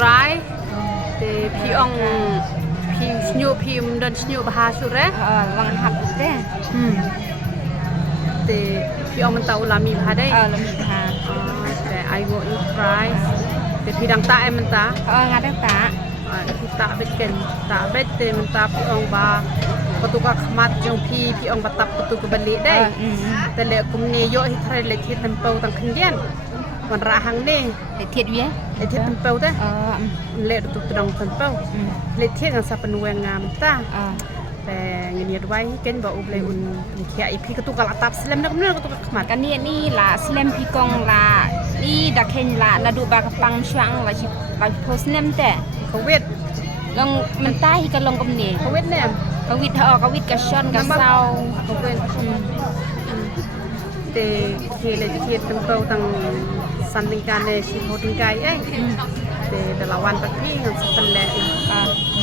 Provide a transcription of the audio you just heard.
try te pi ong pi snyu pi dan snyu bahasa re lang hap deh te pi ong mentau lami bahade lami ha te I go in try te pi dang ta em menta ngadak tak pi ta beken ta bet te menta pi ong ba petuka khmat jong pi ong batap petuka balik deh te le kum ne yo hi thai le thi tempau tang khndianมันระหังนี่เทียดเวียเทียดเป็นเป้าเด้เละตุกตรองเป็นเป้าเละเทียดกันสับเป็นเวงงามตาแต่เงียบไว้เกินบอกอุบเลยอุ่นเขียอีพี่กระตุกกระตับสเลมนักเนื้อกระตุกขมัดกันนี่ล่ะสเลมพี่กองล่ะนี่ดักเห็นล่ะนาดูบากปังช่างล่ะชิบางโพสเนมแต่เขาเวทลองมันใต้กันลงกับนี่เขาเวทเนี่ยเขาวิทย์เขาวิทย์กับชอนกับเซาเขาเวทแต่เขียเลยเขียเป็นเป้าตั้งสันติการในชีวิตถึงกายเองแต่ละวันปัจจุบันกันสับเป็นแหล่